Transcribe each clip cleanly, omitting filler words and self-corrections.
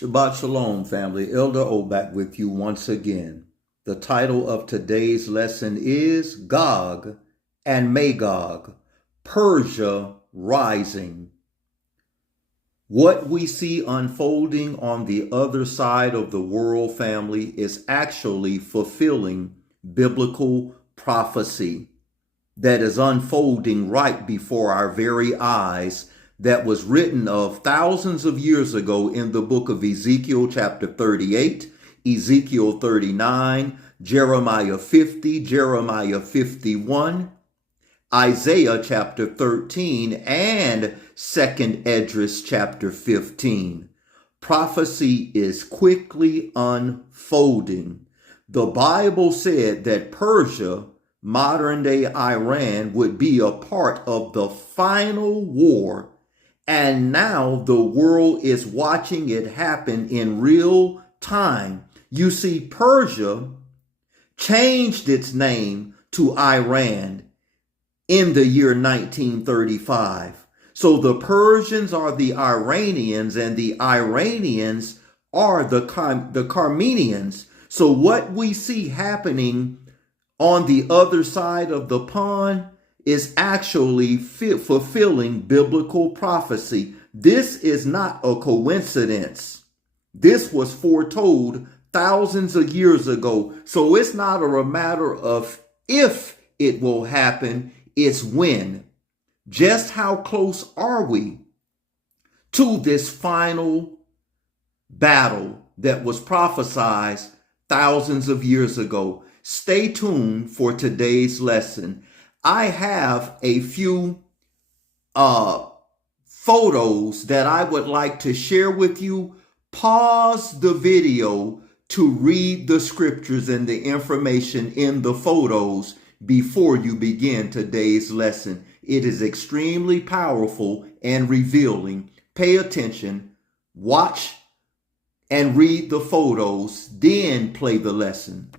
Shabbat Shalom, family. Elder O back with you once again. The title of today's lesson is Gog and Magog, Persia Rising. What we see unfolding on the other side of the world, family, is actually fulfilling biblical prophecy that is unfolding right before our very eyes, that was written of thousands of years ago in the book of Ezekiel chapter 38, Ezekiel 39, Jeremiah 50, Jeremiah 51, Isaiah chapter 13, and 2nd Esdras chapter 15. Prophecy is quickly unfolding. The Bible said that Persia, modern day Iran, would be a part of the final war. And now the world is watching it happen in real time. You see, Persia changed its name to Iran in the year 1935. So the Persians are the Iranians and the Iranians are the Carmenians. So what we see happening on the other side of the pond is actually fulfilling biblical prophecy. This is not a coincidence. This was foretold thousands of years ago. So it's not a matter of if it will happen, it's when. Just how close are we to this final battle that was prophesied thousands of years ago? Stay tuned for today's lesson. I have a few photos that I would like to share with you. Pause the video to read the scriptures and the information in the photos before you begin today's lesson. It is extremely powerful and revealing. Pay attention, watch and read the photos, then play the lesson.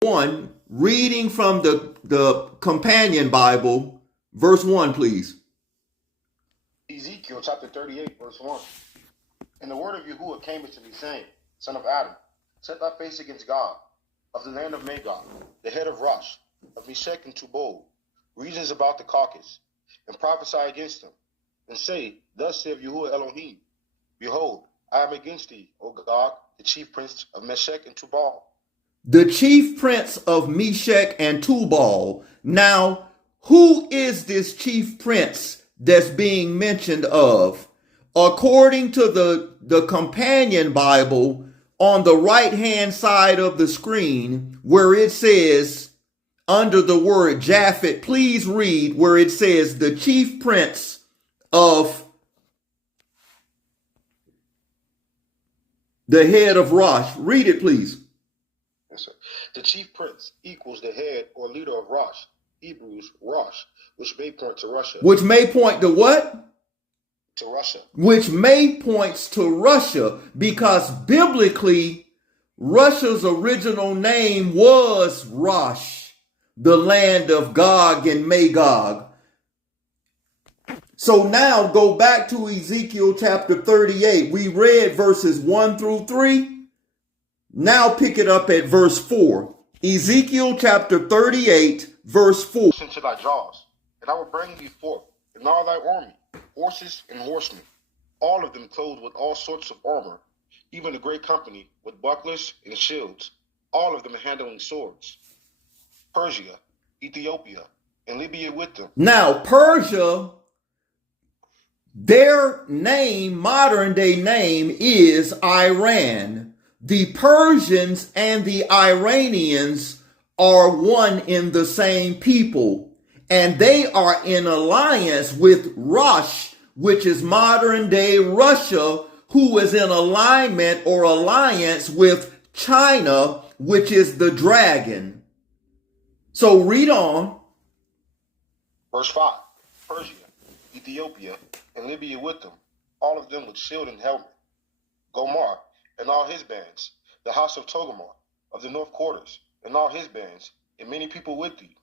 One, reading from the companion Bible, verse 1, please. Ezekiel chapter 38, verse 1. And the word of Yahuwah came unto me, saying, Son of Adam, set thy face against God, of the land of Magog, the head of Rosh, of Meshech and Tubal, regions about the Caucasus, and prophesy against him, and say, Thus saith Yahuwah Elohim, Behold, I am against thee, O Gog, the chief prince of Meshech and Tubal. The chief prince of Meshech and Tubal. Now, who is this chief prince that's being mentioned of? According to the companion Bible, on the right-hand side of the screen, where it says, under the word Japhet, please read where it says, the chief prince of the head of Rosh. Read it, please. Yes, sir. The chief prince equals the head or leader of Rosh, Hebrews, Rosh, which may point to Russia. Which may point to what? To Russia. Which may points to Russia, because biblically, Russia's original name was Rosh, the land of Gog and Magog. So now go back to Ezekiel chapter 38. We read verses 1 through 3. Now pick it up at verse 4. Ezekiel chapter 38, verse 4. Into thy jaws, and I will bring thee forth and all thy army, horses and horsemen, all of them clothed with all sorts of armor, even a great company with bucklers and shields, all of them handling swords. Persia, Ethiopia, and Libya with them. Now, Persia, their name, modern day name, is Iran. The Persians and the Iranians are one in the same people, and they are in alliance with Rush, which is modern day Russia, who is in alignment or alliance with China, which is the dragon. So read on. Verse 5, Persia, Ethiopia, and Libya with them, all of them with shield and helmet. Gomar and all his bands, the house of Togarmah of the north quarters, and all his bands, and many people with thee.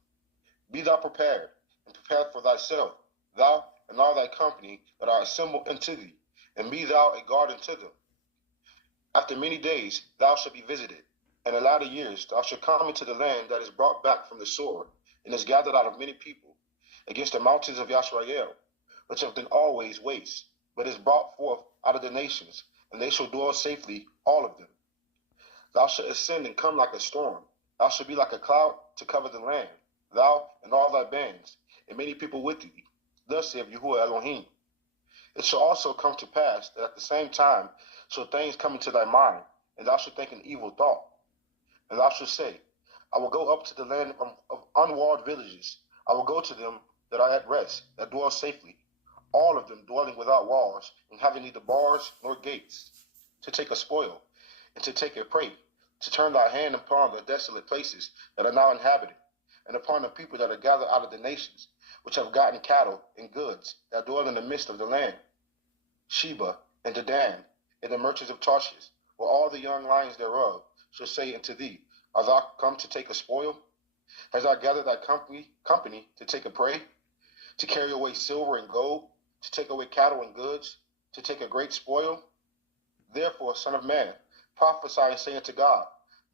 Be thou prepared, and prepare for thyself, thou and all thy company that are assembled unto thee, and be thou a guard unto them. After many days thou shalt be visited, and in latter years thou shalt come into the land that is brought back from the sword, and is gathered out of many people, against the mountains of Yashrael, which have been always waste, but is brought forth out of the nations, and they shall dwell safely, all of them. Thou shalt ascend and come like a storm, thou shalt be like a cloud to cover the land, thou and all thy bands, and many people with thee. Thus saith Yahuwah Elohim. It shall also come to pass that at the same time shall things come into thy mind, and thou shalt think an evil thought. And thou shalt say, I will go up to the land of unwalled villages. I will go to them that are at rest, that dwell safely, all of them dwelling without walls, and having neither bars nor gates, to take a spoil, and to take a prey, to turn thy hand upon the desolate places that are now inhabited, and upon the people that are gathered out of the nations, which have gotten cattle and goods, that dwell in the midst of the land. Sheba and Dedan, and the merchants of Tarshish, or all the young lions thereof, shall say unto thee, Art thou come to take a spoil? Hast thou gathered thy company to take a prey, to carry away silver and gold, to take away cattle and goods, to take a great spoil? Therefore, son of man, prophesy and say unto God,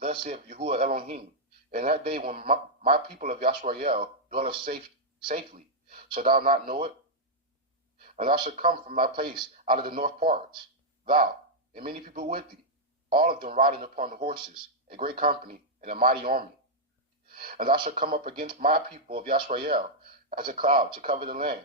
Thus saith Yahuwah Elohim, in that day when my people of Yashrael dwelleth safely, shalt thou not know it? And thou shalt come from thy place out of the north parts, thou and many people with thee, all of them riding upon the horses, a great company and a mighty army. And thou shalt come up against my people of Yashrael as a cloud to cover the land.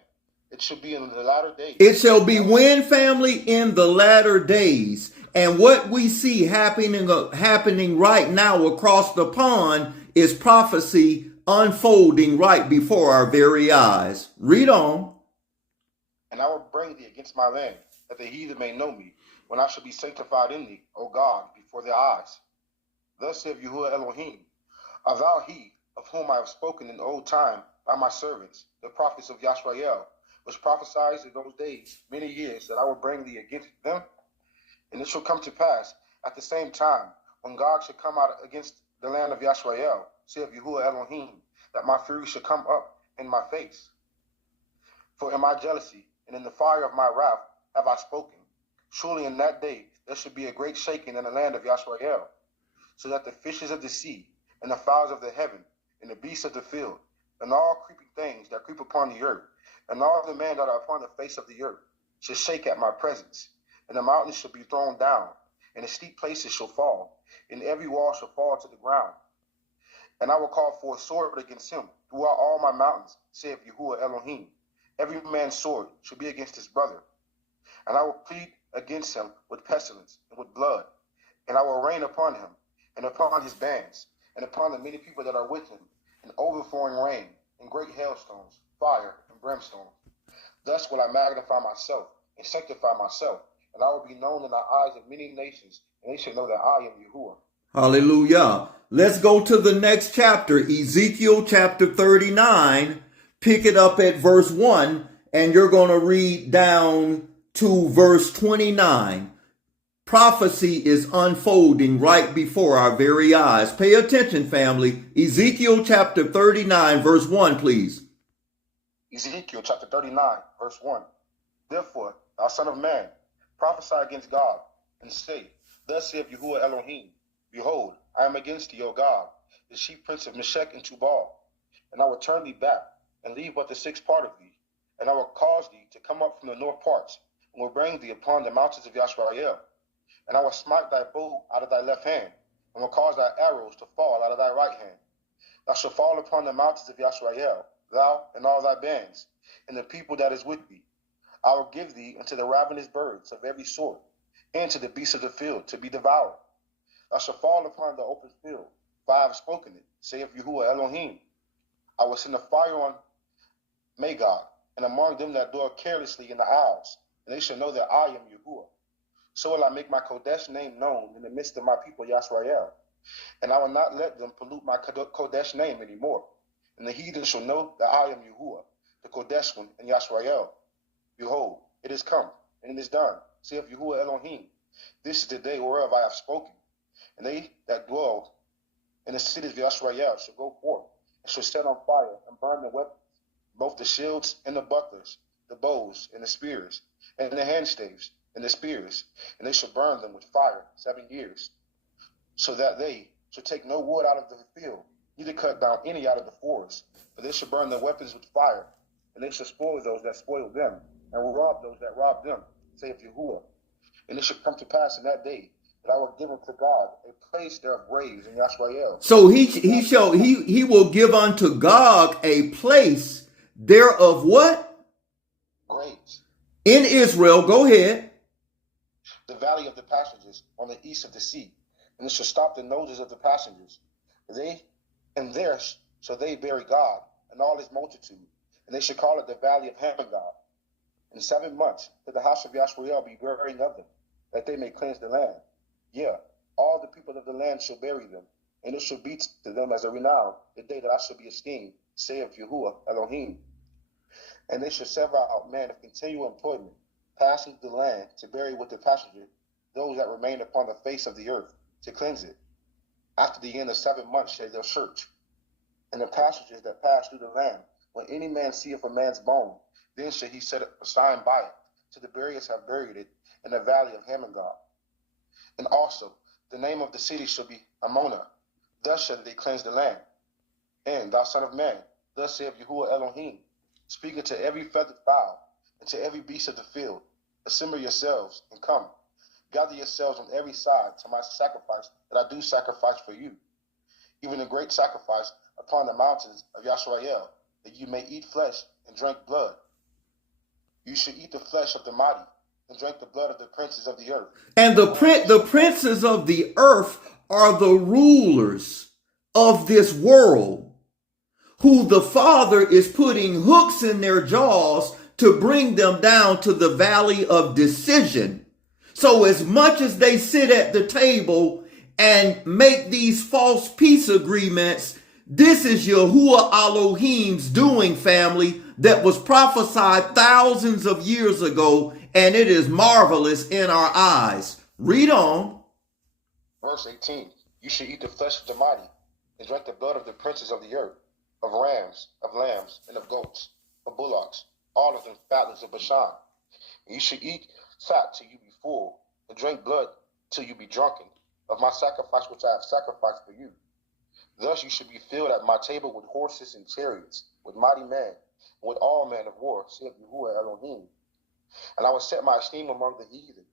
It shall be in the latter days. It shall be when, family, in the latter days. And what we see happening right now across the pond is prophecy unfolding right before our very eyes. Read on. And I will bring thee against my land, that the heathen may know me, when I shall be sanctified in thee, O God, before their eyes. Thus saith Yahuwah Elohim, Art thou he of whom I have spoken in old time by my servants, the prophets of Yashrael, which prophesied in those days many years that I will bring thee against them? And it shall come to pass at the same time, when God shall come out against the land of Yashrael, saith Yahuwah Elohim, that my fury shall come up in my face. For in my jealousy and in the fire of my wrath have I spoken. Surely in that day there shall be a great shaking in the land of Yashrael, so that the fishes of the sea, and the fowls of the heaven, and the beasts of the field, and all creeping things that creep upon the earth, and all the men that are upon the face of the earth, shall shake at my presence. And the mountains shall be thrown down, and the steep places shall fall, and every wall shall fall to the ground. And I will call for a sword against him throughout all my mountains, saith Yahuwah Elohim. Every man's sword shall be against his brother. And I will plead against him with pestilence and with blood. And I will rain upon him, and upon his bands, and upon the many people that are with him, an overflowing rain, and great hailstones, fire, and brimstone. Thus will I magnify myself, and sanctify myself, and I will be known in the eyes of many nations, and they shall know that I am Yahuwah. Hallelujah. Let's go to the next chapter, Ezekiel chapter 39. Pick it up at verse 1, and you're going to read down to verse 29. Prophecy is unfolding right before our very eyes. Pay attention, family. Ezekiel chapter 39, verse 1, please. Ezekiel chapter 39, verse 1. Therefore, thou son of man, prophesy against God, and say, Thus saith Yahuwah Elohim, Behold, I am against thee, O God, the chief prince of Meshech and Tubal, and I will turn thee back, and leave but the sixth part of thee, And I will cause thee to come up from the north parts, and will bring thee upon the mountains of Yashrael. And I will smite thy bow out of thy left hand, and will cause thy arrows to fall out of thy right hand. Thou shalt fall upon the mountains of Yashrael, thou and all thy bands, and the people that is with thee. I will give thee unto the ravenous birds of every sort, and to the beasts of the field to be devoured. Thou shalt fall upon the open field, for I have spoken it, saith Yahuwah Elohim. I will send a fire on Magog, and among them that dwell carelessly in the isles, and they shall know that I am Yahuwah. So will I make my Kodesh name known in the midst of my people Yashrael, and I will not let them pollute my Kodesh name anymore. And the heathen shall know that I am Yahuwah, the Kodesh one in Yashrael. Behold, it is come, and it is done, saith Yahuwah Elohim. This is the day whereof I have spoken. And they that dwell in the cities of Yashrael shall go forth, and shall set on fire and burn the weapons, both the shields and the bucklers, the bows and the spears, and the handstaves and the spears, and they shall burn them with fire 7 years, so that they shall take no wood out of the field, neither cut down any out of the forest. For they shall burn the weapons with fire, and they shall spoil those that spoil them, and will rob those that rob them, saith Yahuwah. And it shall come to pass in that day that I will give unto God a place there of graves in Yashrael. So he will give unto Gog a place there of what? Graves. In Israel, go ahead. The valley of the passengers on the east of the sea, and it shall stop the noses of the passengers. And there shall they bury God and all his multitude, and they shall call it the valley of Hamagog. In 7 months shall the house of Yashrael be burying of them, that they may cleanse the land. Yeah, all the people of the land shall bury them, and it shall be to them as a renown the day that I shall be esteemed, saith Yahuwah Elohim. And they shall sever out men of continual employment, passing the land to bury with the passenger those that remain upon the face of the earth, to cleanse it. After the end of 7 months shall they search. And the passengers that pass through the land, when any man seeth a man's bone, then shall he set a sign by it, till the buriers have buried it in the valley of Hamagog. And also the name of the city shall be Ammona. Thus shall they cleanse the land. And thou son of man, thus saith Yahuwah Elohim, speak unto every feathered fowl, and to every beast of the field, assemble yourselves, and come. Gather yourselves on every side to my sacrifice that I do sacrifice for you, even a great sacrifice upon the mountains of Yashrael, that you may eat flesh and drink blood. You should eat the flesh of the mighty, and drink the blood of the princes of the earth. And the princes of the earth are the rulers of this world, who the Father is putting hooks in their jaws to bring them down to the valley of decision. So as much as they sit at the table and make these false peace agreements, this is Yahuwah Elohim's doing, family, that was prophesied thousands of years ago, and it is marvelous in our eyes. Read on. Verse 18, you shall eat the flesh of the mighty, and drink the blood of the princes of the earth, of rams, of lambs, and of goats, of bullocks, all of them fatlings of Bashan. And you shall eat fat till you be full, and drink blood till you be drunken, of my sacrifice which I have sacrificed for you. Thus you should be filled at my table with horses and chariots, with mighty men, and with all men of war, saith Yahuwah Elohim. And I will set my esteem among the heathen,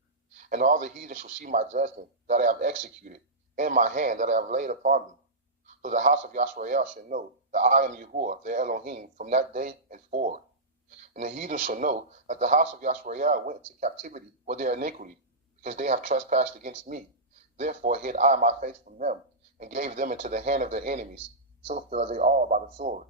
and all the heathen shall see my judgment that I have executed, and my hand that I have laid upon them. So the house of Yashrael shall know that I am Yahuwah, their Elohim, from that day and forward. And the heathen shall know that the house of Yashrael went into captivity for their iniquity, because they have trespassed against me. Therefore hid I my face from them, and gave them into the hand of their enemies. So fell they all by the sword,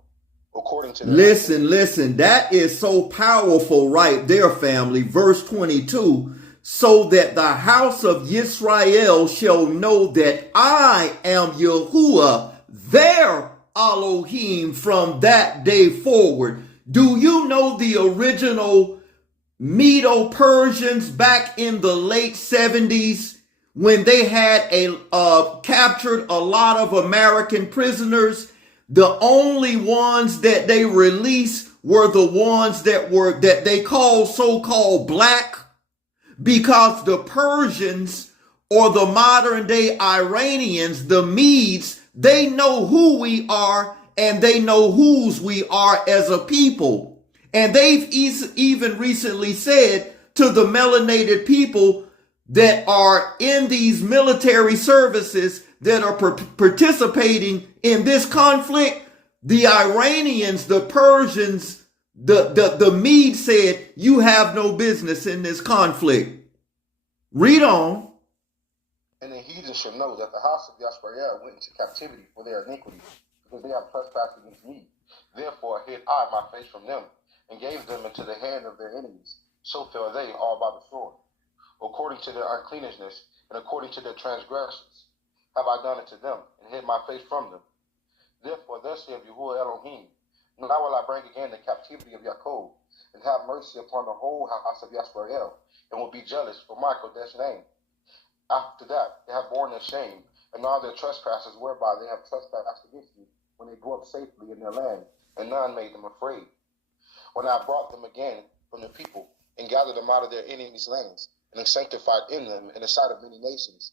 according to their Listen, that is so powerful right there, family. Verse 22, so that the house of Yisrael shall know that I am Yahuwah, their Elohim, from that day forward. Do you know the original Medo-Persians back in the late 70s, when they had captured a lot of American prisoners? The only ones that they released were the ones that they called so-called black, because the Persians, or the modern day Iranians, the Medes, they know who we are and they know whose we are as a people. And they've even recently said to the melanated people that are in these military services that are participating in this conflict, the Iranians, the Persians, the Medes said, you have no business in this conflict. Read on. And the heathen shall know that the house of Yasrael went into captivity for their iniquity, because they have trespassed against me. Therefore hid I my face from them, and gave them into the hand of their enemies. So fell they all by the sword. According to their uncleanness, and according to their transgressions, have I done it to them, and hid my face from them. Therefore thus saith Yahuwah Elohim, now will I bring again the captivity of Jacob, and have mercy upon the whole house of Yasrael, and will be jealous for my Kodesh name. After that, they have borne their shame, and all their trespasses whereby they have trespassed against me, when they dwelt safely in their land, and none made them afraid. When I brought them again from the people, and gathered them out of their enemies' lands, and sanctified in them in the sight of many nations,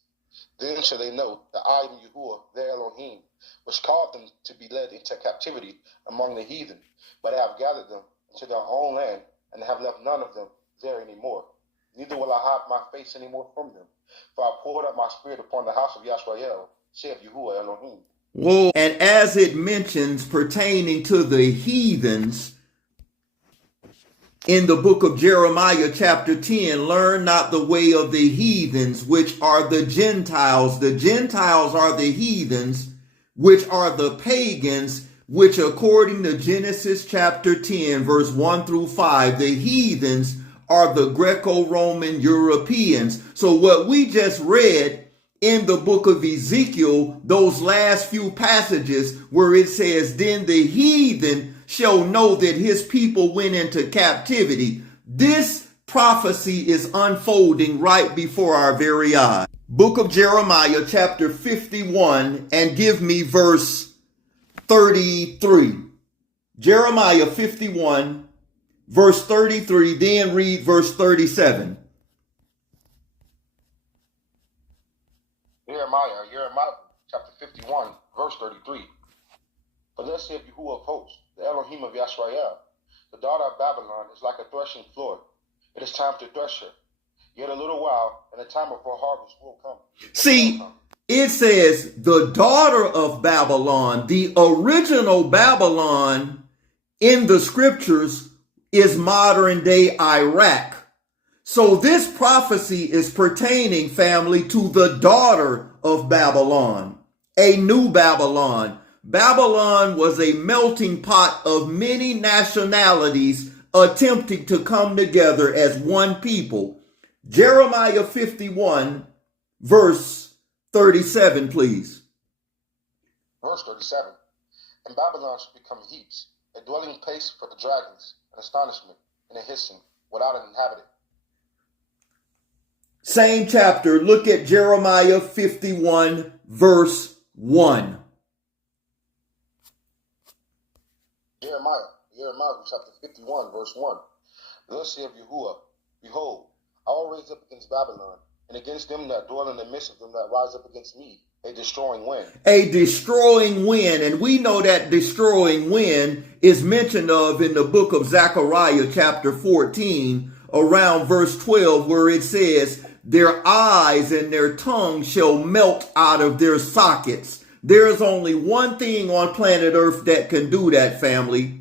then shall they know that I am Yahuwah, their Elohim, which called them to be led into captivity among the heathen, but I have gathered them into their own land, and have left none of them there any more. Neither will I hide my face any more from them, for I poured out my spirit upon the house of Yasrael, saith Yahuwah Elohim. Whoa. And as it mentions pertaining to the heathens, in the book of Jeremiah chapter 10, learn not the way of the heathens, which are the Gentiles. The Gentiles are the heathens, which are the pagans, which according to Genesis chapter 10, verse 1 through 5, the heathens are the Greco-Roman Europeans. So what we just read in the book of Ezekiel, those last few passages where it says, then the heathen shall know that his people went into captivity. This prophecy is unfolding right before our very eyes. Book of Jeremiah chapter 51, and give me verse 33. Jeremiah 51, verse 33, then read verse 37. Jeremiah chapter 51, verse 33. For thus saith Yahuwah of hosts, the Elohim of Yasrael, the daughter of Babylon is like a threshing floor. It is time to thresh her. Yet a little while, and the time of her harvest will come. See, it says the daughter of Babylon. The original Babylon in the scriptures is modern day Iraq. So this prophecy is pertaining, family, to the daughter of Babylon, a new Babylon. Babylon was a melting pot of many nationalities attempting to come together as one people. Jeremiah 51, verse 37, please. Verse 37. And Babylon shall become heaps, a dwelling place for the dragons, an astonishment, and a hissing, without an inhabitant. Same chapter, look at Jeremiah 51, verse 1. Jeremiah chapter 51, verse 1. Thus saith Yahuwah, behold, I will raise up against Babylon, and against them that dwell in the midst of them that rise up against me, a destroying wind. A destroying wind, and we know that destroying wind is mentioned of in the book of Zechariah chapter 14, around verse 12, where it says, their eyes and their tongue shall melt out of their sockets. There is only one thing on planet Earth that can do that, family.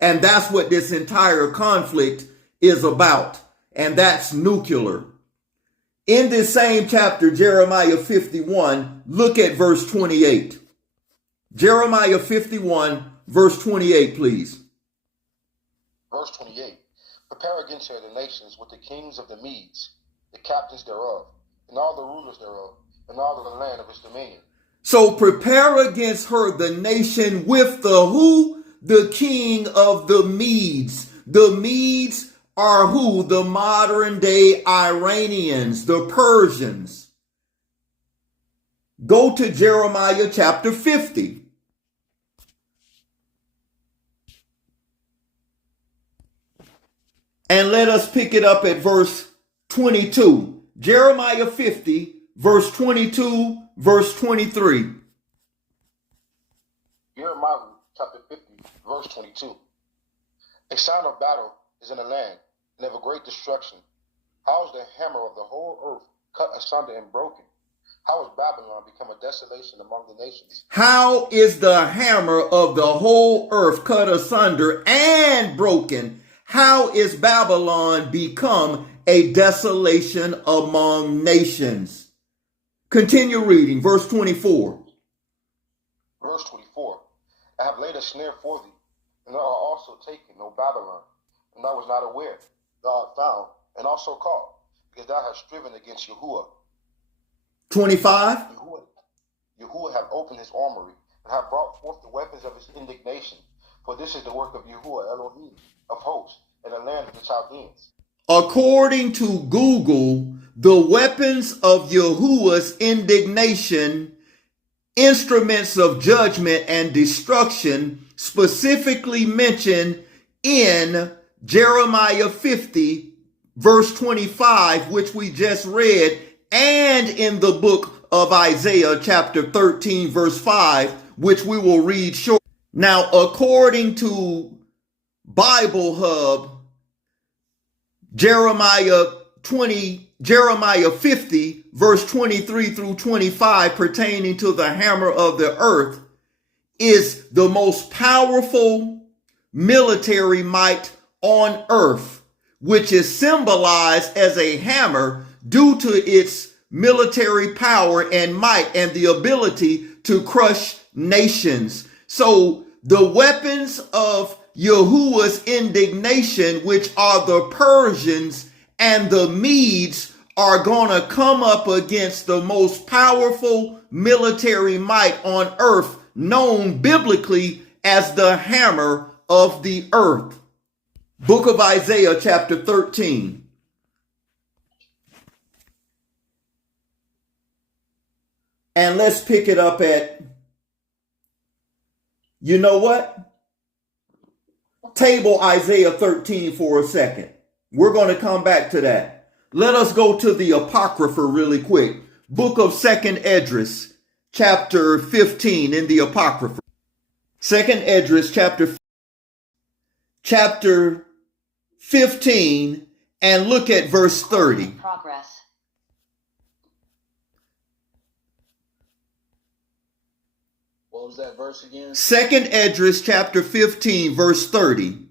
And that's what this entire conflict is about. And that's nuclear. In this same chapter, Jeremiah 51, look at verse 28. Jeremiah 51, verse 28, please. Verse 28. Prepare against her the nations with the kings of the Medes, the captains thereof, and all the rulers thereof, and all the land of his dominion. So prepare against her the nation with the who? The king of the Medes. The Medes are who? The modern day Iranians, the Persians. Go to Jeremiah chapter 50. And let us pick it up at verse 22. Jeremiah 50, verse 22, verse 23. Jeremiah chapter 50, verse 22. A sound of battle is in the land, and of a great destruction. How is the hammer of the whole earth cut asunder and broken? How has Babylon become a desolation among the nations? How is the hammer of the whole earth cut asunder and broken? How is Babylon become a desolation among nations? Continue reading, verse 24. Verse 24. I have laid a snare for thee, and thou art also taken, O Babylon, and thou was not aware. Thou art found, and also caught, because thou hast striven against Yahuwah. 25. Yahuwah hath opened his armory, and hath brought forth the weapons of his indignation. For this is the work of Yahuwah Elohim of hosts, in the land of the Chaldeans. According to Google, the weapons of Yahuwah's indignation, instruments of judgment and destruction, specifically mentioned in Jeremiah 50, verse 25, which we just read, and in the book of Isaiah chapter 13, verse 5, which we will read shortly. Now, according to Bible Hub, Jeremiah 50, verse 23 through 25, pertaining to the hammer of the earth, is the most powerful military might on earth, which is symbolized as a hammer due to its military power and might and the ability to crush nations. So the weapons of Yahuwah's indignation, which are the Persians and the Medes, are going to come up against the most powerful military might on earth, known biblically as the hammer of the earth. Book of Isaiah chapter 13. And let's pick it up at, you know what? Table Isaiah 13 for a second. We're going to come back to that. Let us go to the Apocrypha really quick. Book of 2nd Esdras, chapter 15 in the Apocrypha. 2nd Esdras, chapter 15, and look at verse 30. Progress. What was that verse again? 2nd Esdras, chapter 15, verse 30.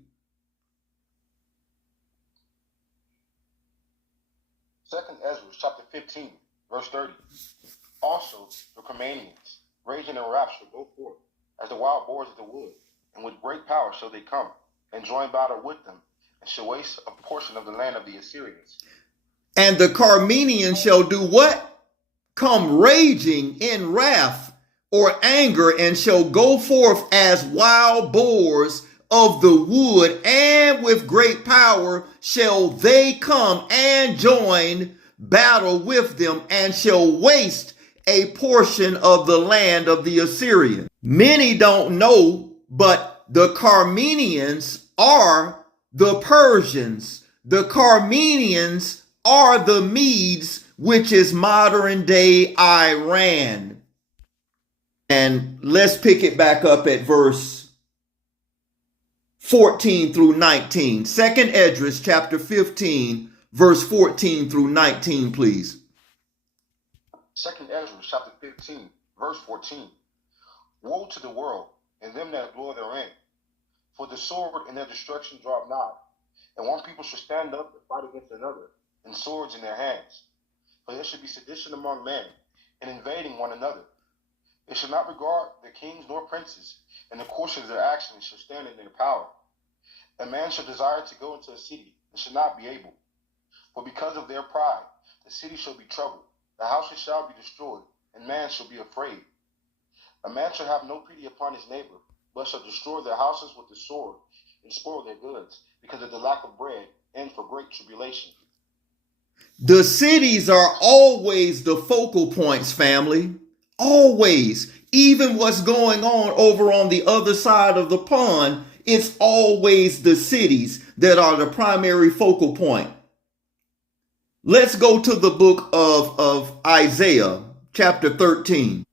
2nd Esdras, chapter 15, verse 30. Also, the Commanians, raging in wrath, shall go forth, as the wild boars of the wood, and with great power shall they come, and join battle with them, and shall waste a portion of the land of the Assyrians. And the Carmenians shall do what? Come raging in wrath or anger, and shall go forth as wild boars of the wood, and with great power shall they come and join battle with them, and shall waste a portion of the land of the Assyrians. Many don't know, but the Carmenians are the Persians. The Carmenians are the Medes, which is modern day Iran. And let's pick it back up at verse 14 through 19. 2nd Esdras chapter 15, verse 14 through 19, please. 2nd Esdras chapter 15, verse 14. Woe to the world, and them that dwell therein, for the sword and their destruction draw nigh. And one people shall stand up and fight against another, and swords in their hands. For there shall be sedition among men, and invading one another. They shall not regard the kings nor princes, and the course of their actions shall stand in their power. A man shall desire to go into a city, and shall not be able. For because of their pride, the city shall be troubled, the houses shall be destroyed, and man shall be afraid. A man shall have no pity upon his neighbor, but shall destroy their houses with the sword, and spoil their goods, because of the lack of bread, and for great tribulation. The cities are always the focal points, family. Always. Even what's going on over on the other side of the pond, it's always the cities that are the primary focal point. Let's go to the book of Isaiah, chapter 13.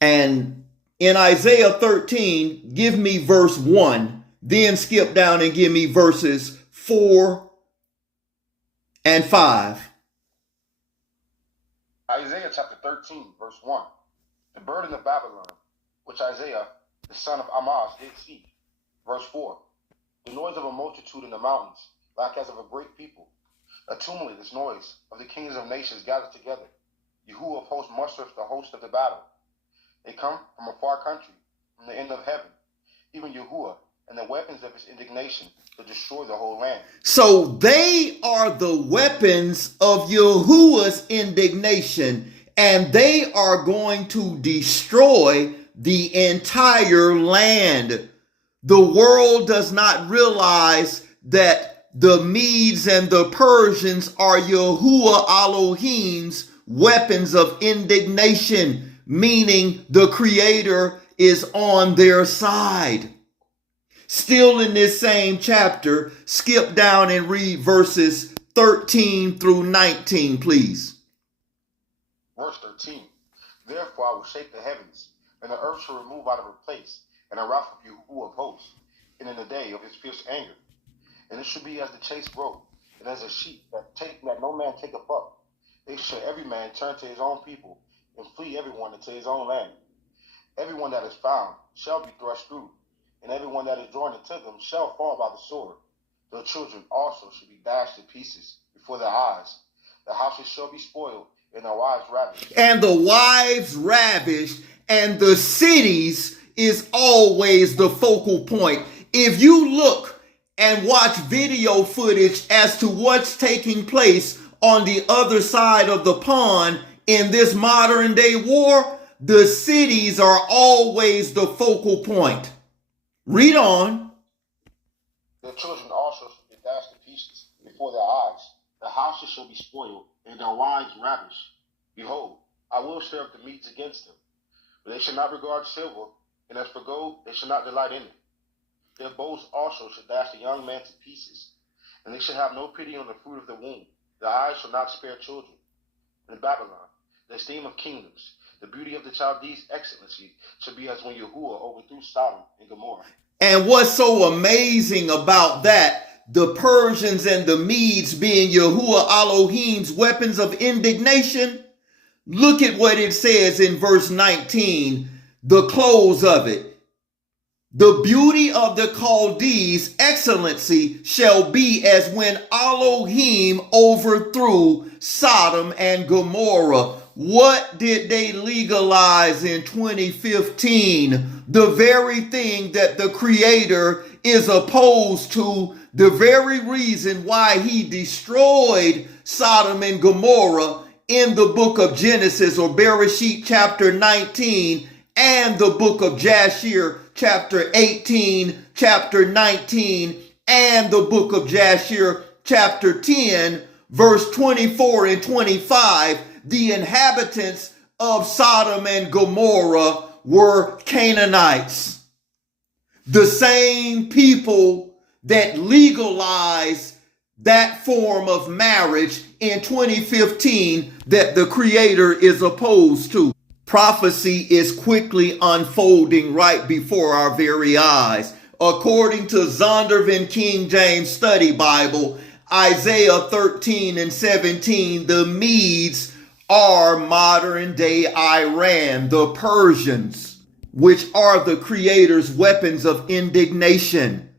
And in Isaiah 13, give me verse 1. Then skip down and give me verses 4 and 5. Isaiah chapter 13, verse 1. The burden of Babylon, which Isaiah, the son of Amoz, did see. Verse 4. The noise of a multitude in the mountains, like as of a great people. A tumultuous noise of the kings of nations gathered together. Yahuwah of hosts mustereth the host of the battle. They come from a far country, from the end of heaven, even Yahuwah, and the weapons of his indignation to destroy the whole land. So they are the weapons of Yahuwah's indignation, and they are going to destroy the entire land. The world does not realize that the Medes and the Persians are Yahuwah Elohim's weapons of indignation, meaning the Creator is on their side. Still in this same chapter, skip down and read verses 13 through 19, please. Verse 13. Therefore I will shake the heavens, and the earth shall remove out of her place, and the wrath of Yahuwah of hosts, and in the day of his fierce anger. And it shall be as the chased roe, and as a sheep that no man taketh up. They shall every man turn to his own people, and flee everyone into his own land. Everyone that is found shall be thrust through, and everyone that is joined unto them shall fall by the sword. Their children also shall be dashed to pieces before their eyes. The houses shall be spoiled, and their wives ravished. And the wives ravished, and the cities is always the focal point. If you look and watch video footage as to what's taking place on the other side of the pond in this modern day war, the cities are always the focal point. Read on. Their children also shall be dashed to pieces before their eyes. The houses shall be spoiled, and their wives ravished. Behold, I will stir up the Medes against them, but they shall not regard silver, and as for gold, they shall not delight in it. Their bows also shall dash the young man to pieces, and they shall have no pity on the fruit of the womb. Their eyes shall not spare children. In Babylon, the esteem of kingdoms, the beauty of the Chaldees' excellency, shall be as when Yahuwah overthrew Sodom and Gomorrah. And what's so amazing about that, the Persians and the Medes being Yahuwah Elohim's weapons of indignation, look at what it says in verse 19, the close of it. The beauty of the Chaldees' excellency shall be as when Elohim overthrew Sodom and Gomorrah. What did they legalize in 2015? The very thing that the Creator is opposed to, the very reason why he destroyed Sodom and Gomorrah in the book of Genesis or Bereshit chapter 19 and the book of Jasher chapter 18, chapter 19, and the book of Jasher chapter 10, verse 24 and 25, the inhabitants of Sodom and Gomorrah were Canaanites. The same people that legalized that form of marriage in 2015 that the Creator is opposed to. Prophecy is quickly unfolding right before our very eyes. According to Zondervan King James Study Bible, Isaiah 13 and 17, the Medes are modern day Iran, the Persians, which are the Creator's weapons of indignation.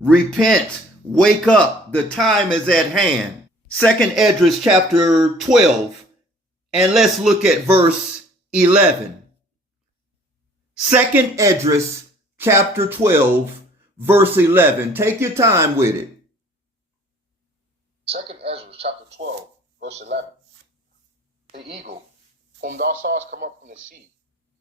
Repent, wake up, the time is at hand. 2nd Esdras chapter 12, and let's look at verse 11. 2nd Esdras chapter 12, verse 11. Take your time with it. 2nd Esdras chapter 12, verse 11. The eagle, whom thou sawest come up from the sea,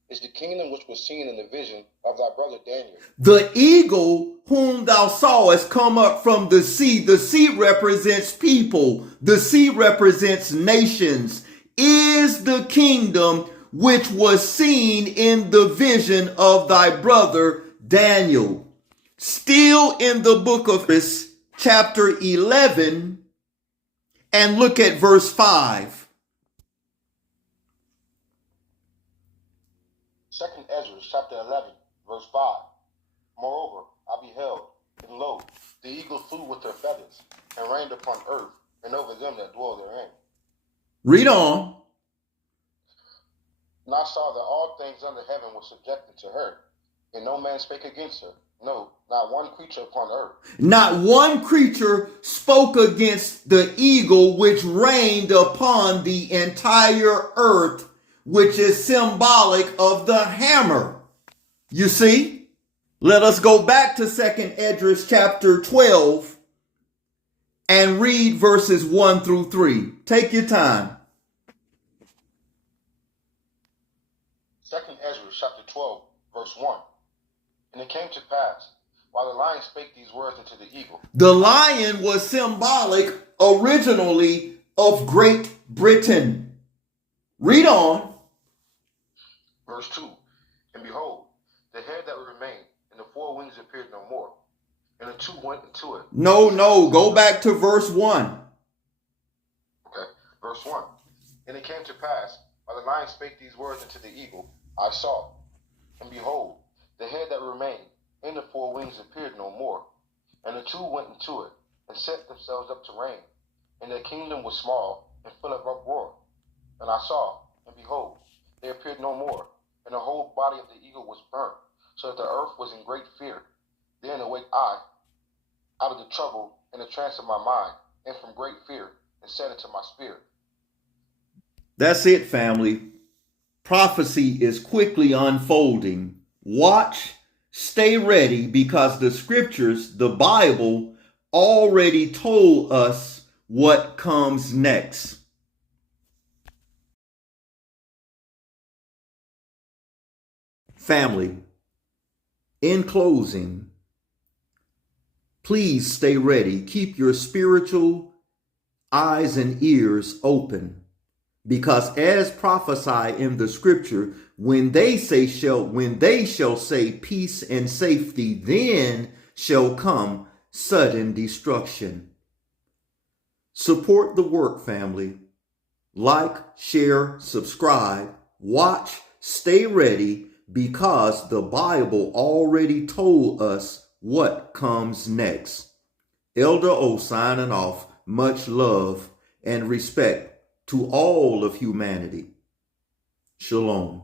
is the kingdom which was seen in the vision of thy brother Daniel. The eagle whom thou sawest come up from the sea represents people, the sea represents nations, is the kingdom which was seen in the vision of thy brother Daniel. Still in the book of Esdras, chapter 11, and look at verse 5. 2nd Esdras chapter 11, verse 5. Moreover, I beheld, and lo, the eagle flew with her feathers, and reigned upon earth, and over them that dwell therein. Read on. And I saw that all things under heaven were subjected to her, and no man spake against her. No, not one creature upon earth. Not one creature spoke against the eagle which reigned upon the entire earth, which is symbolic of the hammer. You see? Let us go back to 2nd Esdras chapter 12 and read verses 1 through 3. Take your time. 2nd Esdras chapter 12, verse 1. And it came to pass, while the lion spake these words unto the eagle. The lion was symbolic originally of Great Britain. Read on. Verse 2. And behold, the head that remained, and the four wings appeared no more. And the two went into it. No, go back to verse 1. Okay, verse 1. And it came to pass, while the lion spake these words unto the eagle, I saw, and behold, the head that remained, and the four wings appeared no more. And the two went into it, and set themselves up to reign. And their kingdom was small, and full of uproar. And I saw, and behold, they appeared no more. And the whole body of the eagle was burnt, so that the earth was in great fear. Then awake I, out of the trouble and the trance of my mind, and from great fear, and said unto my spirit. That's it, family. Prophecy is quickly unfolding. Watch, stay ready, because the scriptures, the Bible, already told us what comes next. Family, in closing, please stay ready. Keep your spiritual eyes and ears open, because as prophesied in the scripture, when they shall say peace and safety, then shall come sudden destruction. Support the work, family. Like, share, subscribe, watch, stay ready, because the Bible already told us what comes next. Elder O signing off. Much love and respect to all of humanity. Shalom.